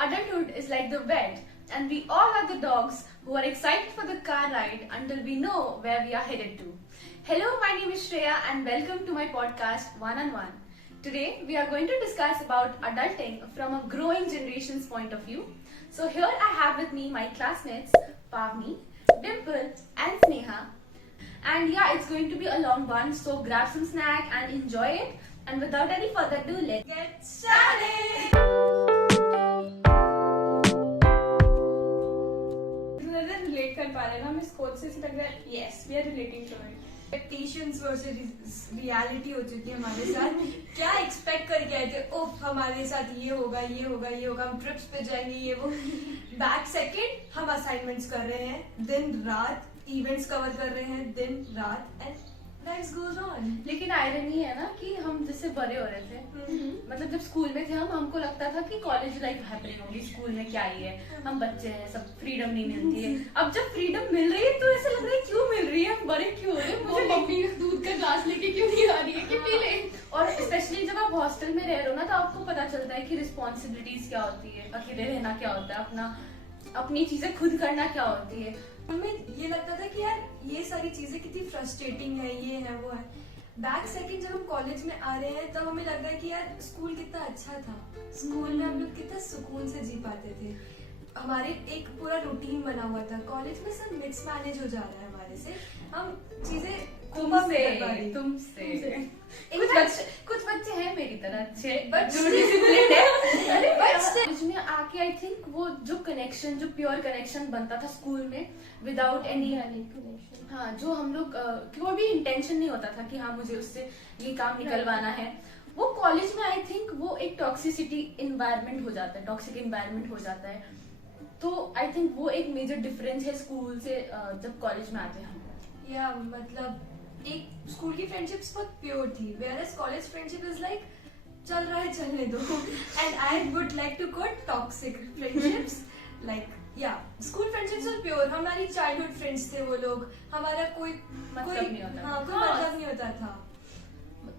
Adulthood is like the vet, and we all are the dogs who are excited for the car ride until we know where we are headed to. Hello, my name is Shreya, and welcome to my podcast One on One. Today, we are going to discuss about adulting from a growing generation's point of view. So here I have with me my classmates Pavni, Dimple, and Sneha. And yeah, it's going to be a long one, so grab some snack and enjoy it. And without any further ado, let's get started. Relate कर पा रहे हैं ना, हमें coach से लग रहा है yes we are relating to it. Expectations versus reality हो चुकी है हमारे साथ. क्या एक्सपेक्ट करके आए थे, ओह हमारे साथ ये होगा ये होगा ये होगा, हम ट्रिप्स पे जाएंगे ये वो. बैक सेकंड हम असाइनमेंट्स कर रहे हैं दिन रात, इवेंट्स कवर कर रहे हैं दिन रात, एंड लाइफ गोज ऑन. लेकिन आयरनी है ना कि हम जिससे बड़े हो रहे थे, मतलब जब स्कूल में थे हमको लगता था कि कॉलेज लाइफ हैपनिंग होगी, स्कूल में क्या ही है, हम बच्चे हैं, सब फ्रीडम नहीं मिलती है. अब जब फ्रीडम मिल रही है तो ऐसा लग रहा है क्यों मिल रही है, हम बड़े क्यों हो रहे हैं, मुझे मम्मी दूध का ग्लास लेके क्यों नहीं आ रही है कि पी ले. और स्पेशली जब आप हॉस्टल में रह रहे हो ना, तो आपको पता चलता है कि रिस्पॉन्सिबिलिटीज क्या होती है, अकेले रहना क्या होता है, अपनी चीजें खुद करना क्या होती है. हमें ये लगता था कि यार ये सारी चीजें कितनी फ्रस्ट्रेटिंग है, ये है वो है. बैक सेकंड जब हम कॉलेज में आ रहे हैं तब हमें लग रहा है कि यार स्कूल कितना अच्छा था, स्कूल में हम लोग कितना सुकून से जी पाते थे, हमारे एक पूरा रूटीन बना हुआ था. कॉलेज में सब मिक्स मैनेज हो जा रहा है हमारे से, हम चीजें तुमसे कुछ बच्चे हैं मेरी तरह अच्छे, But जो डिसिप्लिन्ड है. मुझ में आके आई थिंक वो जो कनेक्शन, जो प्योर कनेक्शन बनता था स्कूल में विदाउट एनी, हाँ, जो हम लोग कोई भी इंटेंशन नहीं होता था कि हाँ मुझे उससे ये काम निकलवाना है, वो कॉलेज में आई थिंक वो एक टॉक्सिसिटी इन्वायरमेंट हो जाता है, टॉक्सिक इन्वायरमेंट हो जाता है. तो आई थिंक वो एक मेजर डिफरेंस है स्कूल से जब कॉलेज में आते हैं हम. या मतलब एक स्कूल की फ्रेंडशिप्स बहुत प्योर थी, whereas college friendship is like चल रहा है चलने दो. And I would like to call toxic friendships. Like या स्कूल फ्रेंडशिप्स आर प्योर, हमारी चाइल्डहुड फ्रेंड्स थे वो लोग, हमारा कोई मतलब नहीं होता. हाँ, कोई मतलब नहीं होता था.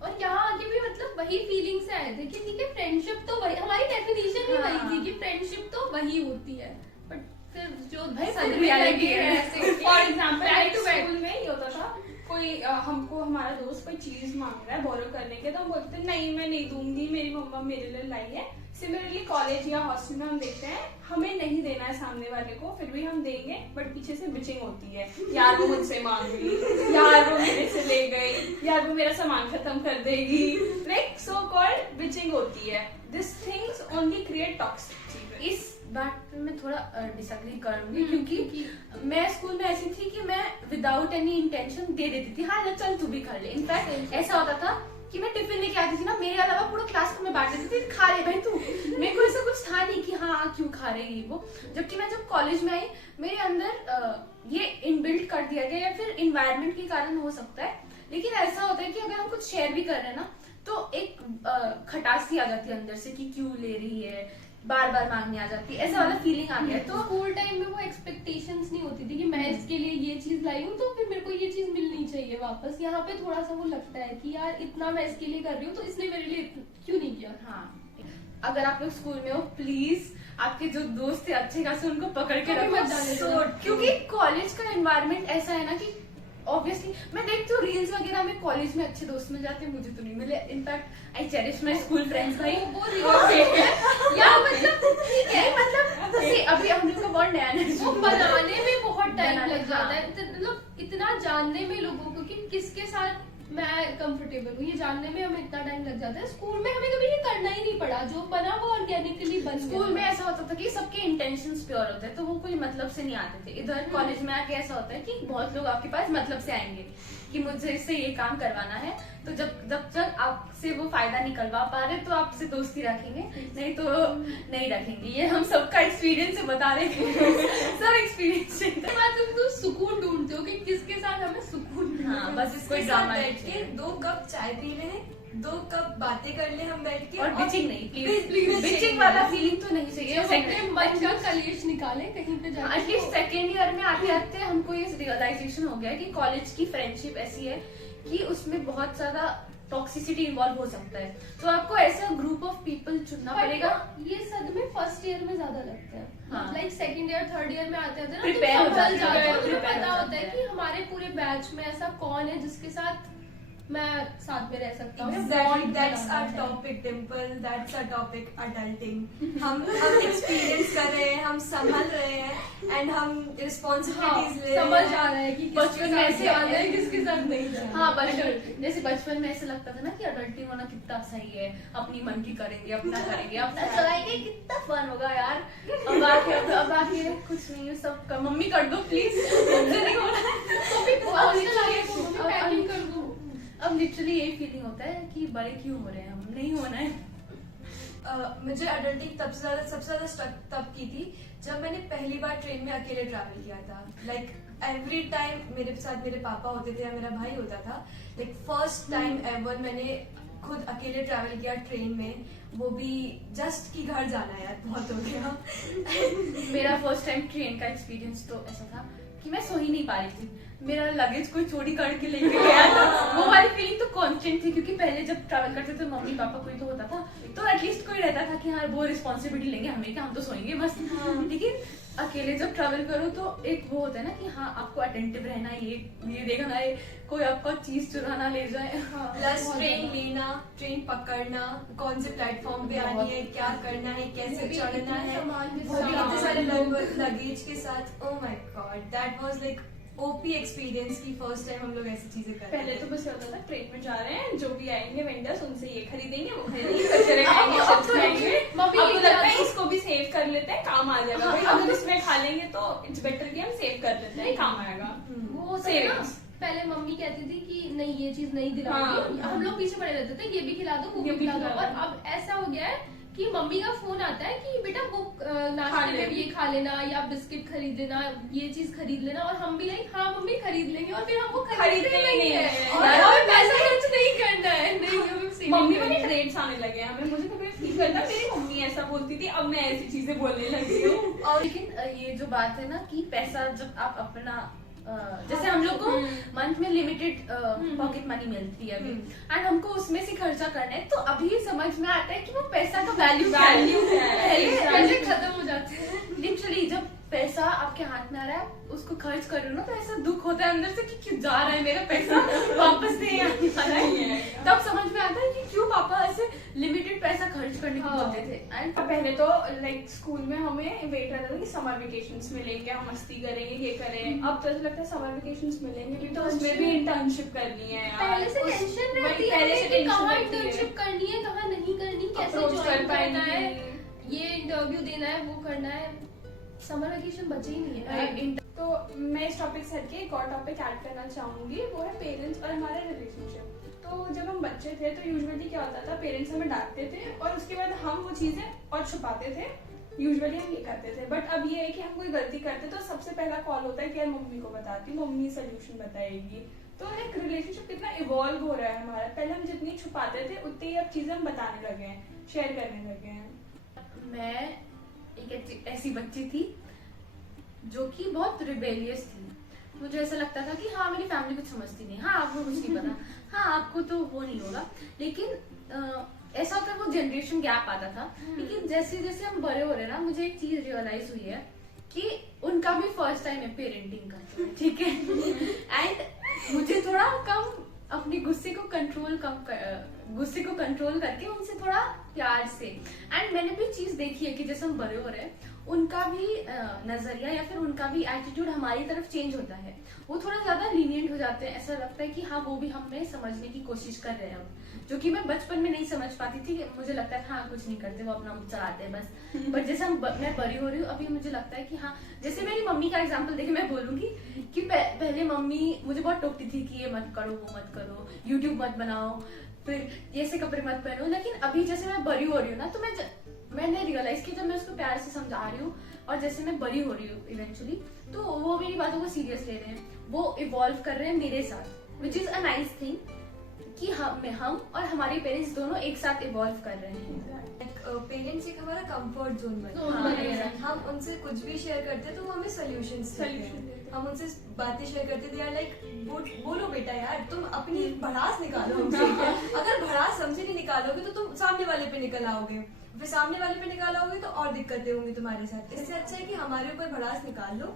और यहाँ आगे भी मतलब वही फीलिंग से आए थे कि ठीक है फ्रेंडशिप तो वही, हमारी डेफिनेशन ही वही थी कि फ्रेंडशिप तो वही होती है. बट फिर जो रियलिटी है, फॉर एग्जांपल स्कूल में ये होता था, कोई हमको हमारा दोस्त कोई चीज मांग रहा है बोरो करने के, तो हम बोलते हैं नहीं मैं नहीं दूंगी, मेरी मम्मा मेरे लिए लाई है. सिमिलरली कॉलेज या हॉस्टल में हम देखते हैं हमें नहीं देना है सामने वाले को, फिर भी हम देंगे, बट पीछे से बिचिंग होती है, यार वो मुझसे मांग रही, यार वो मेरे से ले गई, यार वो मेरा सामान खत्म कर देगी, लाइक सो कॉल्ड बिचिंग होती है. This things only create toxic. इस बात पे मैं थोड़ा डिसएग्री करूंगी, क्योंकि मैं स्कूल में ऐसी थी कि मैं विदाउट एनी इंटेंशन दे देती थी, हाँ चल तू भी खा ले. इनफैक्ट ऐसा होता था कि मैं टिफिन लेके आती थी ना, मेरे अलावा पूरा क्लास को मैं बांट देती थी, खा ले भाई तू. मेरे को ऐसा कुछ था नहीं कि हाँ क्यों खा रही वो. जबकि मैं जब कॉलेज में आई, मेरे अंदर ये इनबिल्ट कर दिया गया, या फिर इन्वायरमेंट के कारण हो सकता है, लेकिन ऐसा होता है कि अगर हम कुछ शेयर भी कर रहे हैं ना, तो एक खटास सी आ जाती है अंदर से कि क्यों ले रही है, बार बार मांगने आ जाती है, ऐसा वाला फीलिंग आ गया. तो स्कूल टाइम में वो एक्सपेक्टेशंस नहीं होती थी कि मैं इसके लिए ये चीज लाई हूँ तो फिर मेरे को ये चीज मिलनी चाहिए वापस. यहाँ पे थोड़ा सा वो लगता है कि यार इतना मैं इसके लिए कर रही हूँ तो इसने मेरे लिए क्यों नहीं किया. हाँ, अगर आप लोग स्कूल में हो प्लीज आपके जो दोस्त थे अच्छे खासे उनको पकड़ के रखो, क्योंकि कॉलेज का एनवायरनमेंट ऐसा है ना कि ऑब्वियसली मैं देखती हूँ रील्स वगैरह में, कॉलेज में अच्छे दोस्त मिल जाते हैं, मुझे तो नहीं मिले. In fact I cherish my school friends. भाई या मतलब ठीक है, मतलब अभी हम लोग का बहुत नया वो बनाने में बहुत टाइम लग जाता है, मतलब इतना जानने में लोगों को कि किसके साथ मैं कंफर्टेबल हूँ, ये जानने में हमें इतना टाइम लग जाता है. स्कूल में हमें कभी ये करना ही नहीं पड़ा, जो बना वो ऑर्गेनिकली बन. स्कूल में ऐसा होता था कि सबके इंटेंशंस प्योर होते हैं, तो वो कोई मतलब से नहीं आते थे. इधर कॉलेज में आके ऐसा होता है कि बहुत लोग आपके पास मतलब से आएंगे कि मुझे इससे ये काम करवाना है, तो जब तक आपसे वो फायदा निकलवा पा रहे तो आपसे दोस्ती रखेंगे, नहीं तो नहीं रखेंगे. ये हम सबका एक्सपीरियंस से बता रहे हैं. सब एक्सपीरियंस से. तुम तो सुकून ढूंढते हो कि किसके साथ हमें सुकून. हाँ, बस इसके साथ बैठ के 2 कप चाय पी ले, 2 कप बातें कर ले हम बैठ के, और बिचिंग नहीं, बिचिंग वाला फीलिंग तो नहीं चाहिए. मन का कलेश निकाले कहीं पे जाके. एटलीस्ट सेकेंड ईयर में आते आते हमको ये रियलाइजेशन हो गया कि कॉलेज की फ्रेंडशिप ऐसी है कि उसमें बहुत ज्यादा टॉक्सिसिटी इन्वॉल्व हो सकता है, तो आपको ऐसा ग्रुप ऑफ पीपल चुनना पड़ेगा। ये सदमे फर्स्ट ईयर में ज्यादा लगते हैं, हाँ। Like second year third year में आते हैं ना, Prepare हो तो जाते संभल हैं, जाते हो, prepare तुम्हें हो पता जाते होता है हैं। कि हमारे पूरे बैच में ऐसा कौन है जिसके साथ मैं साथ में रह सकता हूँ। Exactly, Bond that's banana our है। topic, Dimple. That's our topic, adulting. हम experience कर रहे हैं, हम संभल रहे हैं, and हम responsibilities ले समझ रहे आ हैं. रहा है कि बचपन किसके में साथ ऐसे जाना है किसके साथ नहीं जाना। हाँ बचपन, जैसे बचपन में ऐसे लगता था ना कि अडल्टिंग होना कितना सही है, अपनी मन की करेंगे, अपना करेंगे, अपना चलाएंगे, कितना फन होगा यार। अब आके कुछ नहीं है, सब कर, मम्मी कर दो प्लीज, मुझसे नहीं हो रहा। पैकिंग कर दूँ। अब लिटरली यही फीलिंग होता है कि बड़े क्यों हो रहे हैं हम, नहीं होना है। मुझे अडल्टिंग सबसे ज्यादा स्ट्रक तब की थी जब मैंने पहली बार ट्रेन में अकेले ट्रैवल किया था। लाइक एवरी टाइम मेरे साथ मेरे पापा होते थे या मेरा भाई होता था, लाइक फर्स्ट टाइम एवर मैंने खुद अकेले ट्रैवल किया ट्रेन में, वो भी जस्ट कि घर जाना है यार, बहुत हो गया। मेरा फर्स्ट टाइम ट्रेन का एक्सपीरियंस तो ऐसा था कि मैं सो ही नहीं पा रही थी, मेरा लगेज कोई चोरी करके लेके गया था। वो वाली फीलिंग तो कांस्टेंट थी, क्योंकि पहले जब ट्रैवल करते थे मम्मी पापा कोई तो होता था, तो एटलीस्ट कोई रहता था कि हाँ वो रिस्पॉन्सिबिलिटी लेंगे, हमें क्या, हम तो सोएंगे बस। लेकिन अकेले जब ट्रैवल करो तो एक वो होता है ना कि हाँ आपको अटेंटिव रहना है, ये देखना है कोई आपका चीज चुराना ले जाए। प्लस ट्रेन लेना, ट्रेन पकड़ना, कौन से प्लेटफॉर्म पे आनी है, क्या करना है, कैसे चढ़ना है, वो भी इतने सारे लगेज के साथ। Oh my God, that was like OP experience की फर्स्ट टाइम हम लोग ऐसी चीजें कर रहे पहले हैं। तो बस होता था ट्रेन में जा रहे हैं, जो भी आएंगे वेंडर्स उनसे ये खरीदेंगे वो खरीदेंगे, कचरे खाएंगे, चिप्स खाएंगे। मम्मी अब ये तो लगता है खिला दो। इसको भी सेव कर लेते हैं, काम आ जाएगा भाई, अगर इसमें खा लेंगे तो इट्स बेटर कि हम सेव कर लेते हैं, काम आएगा। वो होता है ना, Savings. पहले मम्मी कहती थी कि नहीं ये चीज नहीं हाँ। दिलाऊंगी, हम लोग पीछे पड़े रहते थे, ये भी खिला दो वो ये भी भी खिला दो। खिला और दो। अब ऐसा हो गया है कि मम्मी का फोन आता है कि बेटा वो खा नाश्ते ले। में ये खा लेना या बिस्किट खरीद लेना, ये चीज खरीद लेना, और हम भी लाइक हाँ मम्मी खरीद लेंगे, और फिर हम वो खरीदते खरीदते नहीं नहीं है। है। और हमें पैसा खर्च नहीं करना है, नहीं हमें saving मम्मी करनी वाले है। ट्रेड्स आने लगे हैं हमें, मुझे कभी फील करता मेरी मम्मी ऐसा बोलती थी, अब मैं ऐसी चीजें बोलने लगी हूँ। और लेकिन ये जो बात है ना कि पैसा जब आप अपना जैसे हम लोग को मंथ में लिमिटेड पॉकेट मनी मिलती है अभी, एंड हमको उसमें से खर्चा करना है, तो अभी समझ में आता है कि वो पैसा का वैल्यू Value क्या है। पहले पैसे खत्म हो जाते हैं। लिटरली जब पैसा आपके हाथ में आ रहा है उसको खर्च कर रहे हो ना, तो ऐसा दुख होता है अंदर से कि क्यों जा रहा है मेरा पैसा, वापस नहीं आने वाला है। तब समझ में आता है कि क्यों पापा ऐसे लिमिटेड पैसा खर्च करने को बोलते थे। एंड पहले तो लाइक स्कूल में हमें वेट रहता था कि समर वेकेशंस मिलेंगे, हम मस्ती करेंगे, ये करें। अब तो ऐसा लगता है समर वेकेशंस मिलेंगे भी तो उसमें भी इंटर्नशिप करनी है यार। पहले से उस- टेंशन वही रहती पहले है से कि टेंशन कहाँ रहती है। इंटर्नशिप करनी है कहाँ नहीं करनी, कैसे Approach ज्वाइन कर करना पाएंगे। है, ये इंटरव्यू देना है, वो करना है। समर वेकेशन बचे ही नहीं है। तो मैं इस टॉपिक से हटके एक और टॉपिक ऐड करना चाहूंगी, वो है पेरेंट्स और हमारे रिलेशनशिप। तो जब हम बच्चे थे तो यूजुअली क्या होता था, पेरेंट्स हमें डांटते थे और उसके बाद हम वो चीजें और छुपाते थे, यूजुअली हम ये करते थे। बट अब ये है कि हम कोई गलती करते तो सबसे पहला कॉल होता है कि यार मम्मी को बताती, मम्मी सोल्यूशन बताएगी। तो एक रिलेशनशिप कितना इवॉल्व हो रहा है हमारा, पहले हम जितनी छुपाते थे उतनी ही अब चीजें हम बताने लगे हैं, शेयर करने लगे हैं। मैं एक ऐसी बच्ची थी जो कि बहुत रिबेलियस थी। मुझे ऐसा लगता था कि हाँ मेरी फैमिली कुछ समझती नहीं, हाँ आपको कुछ नहीं पता, हाँ आपको तो वो नहीं होगा। लेकिन ऐसा होता है वो जनरेशन गैप आता था। लेकिन जैसे जैसे हम बड़े हो रहे हैं ना, मुझे एक चीज रियलाइज हुई है कि उनका भी फर्स्ट टाइम है पेरेंटिंग का, ठीक है। एंड मुझे थोड़ा कम अपने गुस्से को कंट्रोल करके उनसे थोड़ा प्यार से, एंड मैंने भी चीज देखी है कि जैसे हम बड़े हो रहे हैं उनका भी नजरिया या फिर उनका भी एटीट्यूड हमारी तरफ चेंज होता है, वो थोड़ा ज्यादा लीनियंट हो जाते हैं। ऐसा लगता है कि हाँ वो भी हमें समझने की कोशिश कर रहे हैं अब, जो कि मैं बचपन में नहीं समझ पाती थी। मुझे लगता है हाँ कुछ नहीं करते, वो अपना मुझ चलाते हैं बस। बट जैसे मैं बड़ी हो रही हूँ अभी मुझे लगता है कि हाँ, जैसे मेरी मम्मी का एग्जाम्पल देखे मैं बोलूंगी कि पहले मम्मी मुझे बहुत टोकती थी कि ये मत करो वो मत करो, यूट्यूब मत बनाओ, फिर ऐसे कपड़े मत पहनो। लेकिन अभी जैसे मैं बड़ी हो रही हूँ ना, तो मैंने रियलाइज किया जब मैं उसको प्यार से समझा रही हूँ और जैसे मैं बड़ी हो रही हूँ इवेंचुअली, तो वो मेरी बातों को सीरियस ले रहे हैं, वो इवॉल्व कर रहे हैं मेरे साथ, which is a nice thing कि हम और हमारे पेरेंट्स दोनों एक साथ इवॉल्व कर रहे हैं। पेरेंट्स एक हमारा कंफर्ट जोन Zone बन बन गया गया है। हम उनसे कुछ भी शेयर करते हैं तो वो हमें सॉल्यूशंस देते हैं। हम उनसे बातें शेयर करते थे यार, लाइक बोलो बेटा यार, तुम अपनी भड़ास निकालो हमसे। अगर भड़ास हमसे नहीं निकालोगे तो तुम सामने वाले पे निकल आओगे, फिर सामने वाले पे निकाल आओगे तो और दिक्कतें होंगी तुम्हारे साथ। इससे अच्छा है कि हमारे ऊपर भड़ास निकाल लो,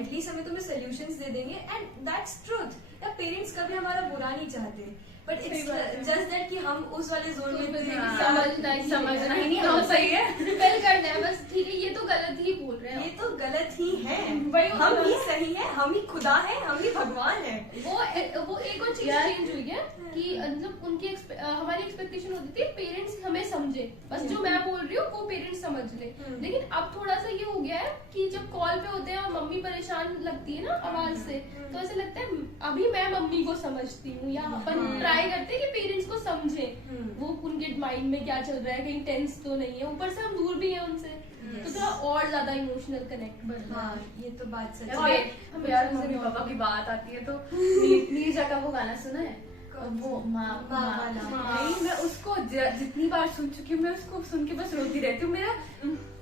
एटलीस्ट हमें तुम्हें सोल्यूशंस दे देंगे, एंड दैट्स ट्रूथ। या पेरेंट्स कभी हमारा बुरा नहीं चाहते, बट इट्स जस्ट दैट कि हम उस वाले जोन में थे कि समझना ही नहीं, हम सही है, रिपेल करना है बस, ठीक है ये तो गलत ही बोल रहे हैं। ये तो गलत ही है, वही हम ही सही है, हम ही खुदा है, हम ही भगवान है। वो एक और चीज चेंज हुई है कि मतलब उनकी हमारी एक्सपेक्टेशन होती थी पेरेंट्स हमें समझे, बस जो मैं बोल रही हूँ वो पेरेंट्स समझ ले। लेकिन अब थोड़ा सा ये हो गया है कि जब कॉल पे होते हैं और मम्मी परेशान लगती है ना आवाज से, तो ऐसे लगता है अभी मैं मम्मी को समझती हूँ, या अपन ट्राई करते हैं कि पेरेंट्स को समझे वो उनके माइंड में क्या चल रहा है, कहीं टेंस तो नहीं है, ऊपर से हम दूर भी हैं उनसे, तो थोड़ा और ज्यादा इमोशनल कनेक्ट बढ़ रहा है। हाँ, ये तो बात सच और है। हम यार मम्मी पापा की बात आती है तो नीरजा का वो गाना सुना है, वो माँ माँ वाला। भाई मैं उसको जितनी बार सुन चुकी हूँ, मैं उसको सुन के बस रोती रहती हूँ। मेरा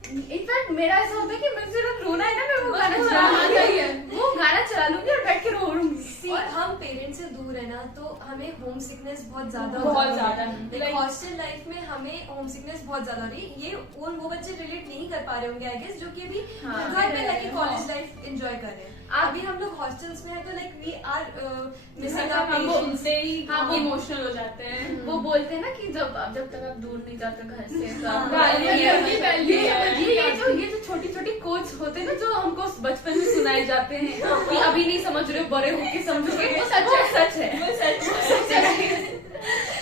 इनफैक्ट मेरा ऐसा होता है कि मुझे जब रोना है ना, मैं वो गाना चला लूंगी, वो गाना चला लूंगी और बैठ के रो लूंगी। और हम पेरेंट्स से दूर है ना, तो हमें होम सिकनेस बहुत ज्यादा बहुत ज्यादा। लाइक हॉस्टल लाइफ में हमें होम सिकनेस बहुत ज्यादा हो रही है। ये वो बच्चे रिलेट नहीं कर पा रहे होंगे आई गेस, जो कि अभी घर पे लाइक कॉलेज लाइफ एंजॉय कर रहे हैं। अभी हम लोग हॉस्टल्स में हैं तो like we are missing our हम पेरेंट्स। उनसे ही हाँ, इमोशनल हो जाते हैं। वो बोलते हैं ना कि जब तक आप दूर नहीं जाते घर से, तो हाँ, आपको ये ये जो छोटी छोटी कोच होते हैं ना, जो हमको बचपन में सुनाए जाते हैं कि अभी नहीं समझ रहे हो, बड़े होके समझोगे, वो सच है। वो सच है।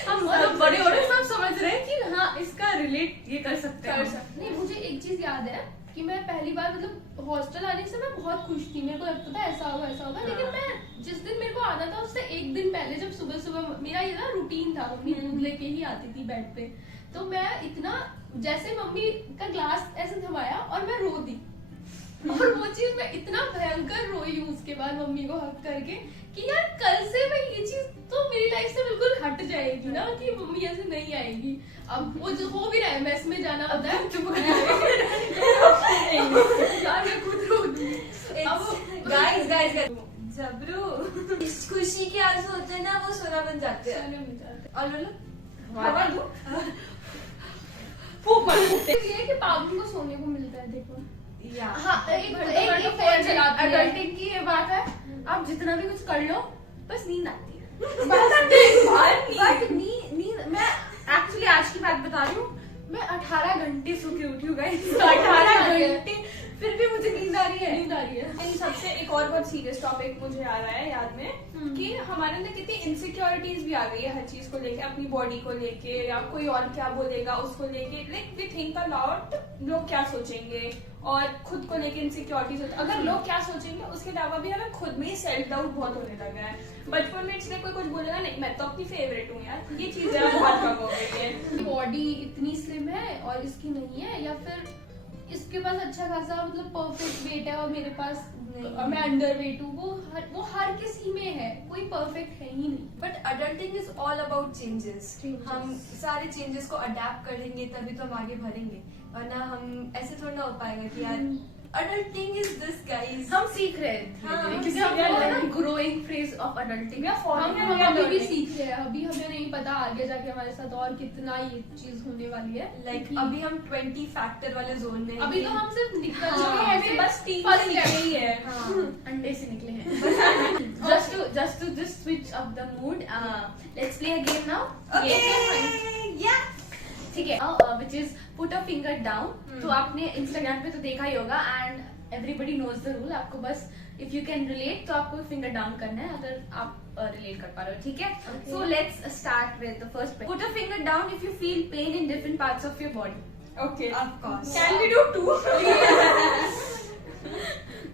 हम मतलब बड़े हो रहे सब समझ रहे हैं कि हाँ इसका रिलेट ये कर सकते हैं। नहीं, मुझे एक चीज याद है कि मैं पहली बार मतलब हॉस्टल आने से मैं बहुत खुश थी, मेरे को लगता था ऐसा होगा, लेकिन मैं जिस दिन मेरे को आना था उससे एक दिन पहले, जब सुबह सुबह मेरा ये ना रूटीन था, मम्मी दूध लेके ही आती थी बेड पे, तो मैं इतना जैसे मम्मी का ग्लास ऐसे थमाया और मैं रो दी, और वो चीज मैं इतना भयंकर रोई हूँ उसके बाद मम्मी को हक करके कि यार कल से मैं ये चीज तो मेरी लाइफ से बिल्कुल हट जाएगी ना, कि मम्मी ऐसे नहीं आएगी। अब वो जो हो भी रहा है, मेस में जाना होता है, चुप यार मैं खुद रो दूँ। गाइस जबरू, इस खुशी के आंसू होते हैं ना, वो सोना बन जाते हैं। और लो हवा दो, फूक मत फूकते। ये है कि पागल को सोने को मिलता है, देखो। या हाँ, एक फोन चलाती है। अडल्टिंग की ये बात है, आप जितना भी कुछ कर लो बस नींद आती है। बट नींद मैं एक्चुअली आज की बात बता रही हूँ, मैं 18 घंटे सो के उठी हूँ गाइस, 18 घंटे, फिर भी मुझे नींद आ रही है। इन सबसे एक और बहुत सीरियस टॉपिक मुझे आ रहा है याद में, कि हमारे अंदर कितनी इनसिक्योरिटीज भी आ गई है हर चीज को लेके, अपनी बॉडी को लेके, या कोई और क्या बोलेगा उसको लेके, like we think a lot, लोग क्या सोचेंगे, और खुद को लेके इनसिक्योरिटीज होती है। अगर लोग क्या सोचेंगे उसके अलावा भी हमें खुद में ही सेल्फ डाउट बहुत होने लगा है। बचपन में इसलिए कोई कुछ बोलेगा नहीं, मैं तो अपनी फेवरेट हूँ यार, ये चीजें बहुत कम हो गई है। बॉडी इतनी स्लिम है और इसकी नहीं है, या फिर इसके पास अच्छा खासा मतलब परफेक्ट वेट है और मेरे पास मैं अंडर वेट हूँ, वो हर किसी में है, कोई परफेक्ट है ही नहीं। But adulting is all about changes. हम सारे चेंजेस को अडेप्ट करेंगे तभी तो हम आगे बढ़ेंगे, वरना हम ऐसे थोड़ा ना हो पाएगा कि यार अडल्टिंग इज दिस गाइस। हम सीख रहे थे हाँ, क्योंकि हम हम सीख ना ग्रोइंग फेज ऑफ अडल्टिंग, हम अभी भी सीख रहे हैं, अभी हमें नहीं पता आगे जाके हमारे साथ और कितना ये चीज होने वाली है। लाइक अभी हम 20 फैक्टर वाले जोन में हैं। अभी तो हम सिर्फ निकल हाँ, चुके हैं, हमें बस 3 फर्स्ट से निकले ही है। हाँ। अंडे से निकले हैं। just to switch up the mood, let's play a game now. या ठीक है, which is put a finger down. तो आपने इंस्टाग्राम पे तो देखा ही होगा, and everybody knows the rule. आपको बस if you can relate तो आपको finger down करना है, अगर आप relate कर पा रहे हो, ठीक है? So let's start with the first question. Put a finger down if you feel pain in different parts of your body. Okay. Of course. Can we do 2?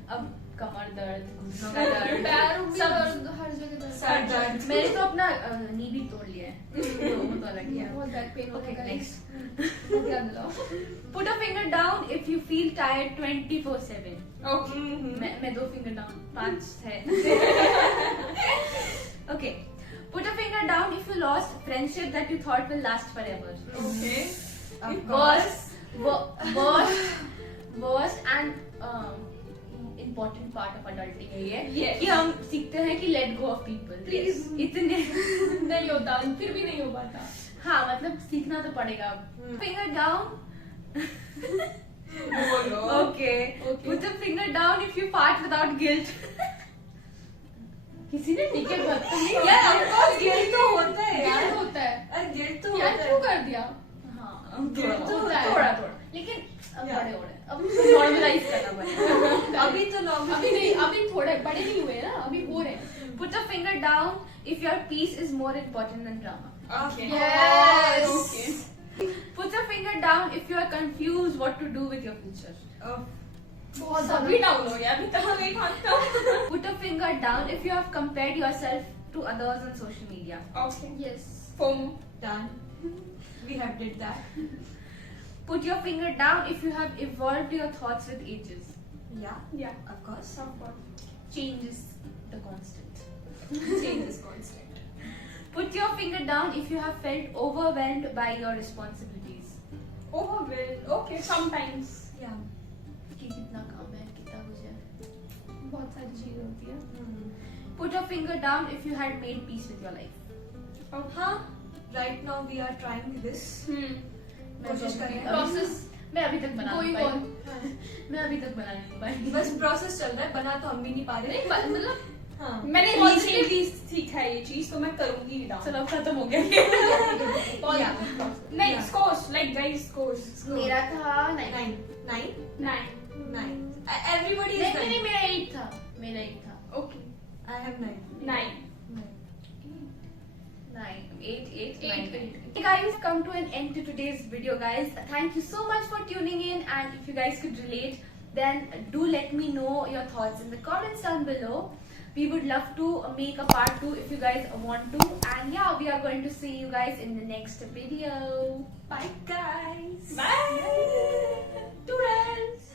अब कमर दर्द, घुटनों का दर्द, पैरों में सब दर्द, हर जगह दर्द। सर दर्द। मैंने तो अपना नी भी तोड़ लिया है, तो वो तो अलग ही है। बहुत बैक पेन Okay, होगा next. ध्यान दिलाओ। Put a finger down if you feel tired 24/7. Okay. मैं 2 finger down, 5 है. Okay. Put a finger down if you lost friendship that you thought will last forever. Okay. Worst and important part of adulting है ये Yes. कि हम सीखते हैं कि let go of people Please. इतने नहीं होता, फिर भी नहीं हो पाता. हाँ मतलब सीखना तो पड़ेगा. Finger down. बोलो. Okay. Put a finger down if you fart without guilt. किसी ने टिकट बदतमीज यार of course guilt तो होता है क्या यार. होता है? अरे guilt तो यार होता क्यों है. कर दिया? हाँ Guilt तो होता है. थोड़ा लेकिन अब Yeah. बड़े हो रहे हैं अब नॉर्मलाइज करना पड़ेगा. अभी तो normal. अभी नहीं, अभी थोड़े बड़े नहीं हुए ना, अभी हो रहे हैं. Put a finger down if your peace is more important than drama. Okay. Yes. Okay. Put a finger down if you are confused what to do with your future. बहुत सभी डाउन हो गया अभी तक हम एक हाथ का. Put a finger down if you have compared yourself to others on social media. Okay. Yes. FOMO. Done. We have did that. Put your finger down if you have evolved your thoughts with ages. Yeah, Yeah. of course. Of course. Change is the constant. Change is constant. Put your finger down if you have felt overwhelmed by your responsibilities. Overwhelmed. Okay. Sometimes. Yeah. कि कितना काम है कितना कुछ है. बहुत सारी चीजें होती है. Put your finger down if you had made peace with your life. हाँ. Right now we are trying this. कोशिश कर रहे हैं. Process. मैं अभी तक बना नहीं Going on. पाई. मैं अभी तक बना नहीं पाई. बस प्रोसेस चल रहा है. बना तो हम भी नहीं पा रहे. नहीं मतलब हाँ. मैंने Positive- रिसेंटली सीखा है ये चीज तो मैं करूंगी ही डाउन. चलो अब खत्म हो गया. Yeah. नहीं Yeah. scores like guys scores. मेरा था 9. 9. 9. 9. 9. Everybody is नहीं 9. मेरा 8 था. मेरा 8 था. Okay. I have 9. 9. 9, 8, 8, 9. 8, 8. Hey guys, come to an end to today's video, guys. Thank you so much for tuning in, and if you guys could relate, then do let me know your thoughts in the comments down below. We would love to make a part 2 if you guys want to, and yeah, we are going to see you guys in the next video. Bye guys. Bye. Toodles!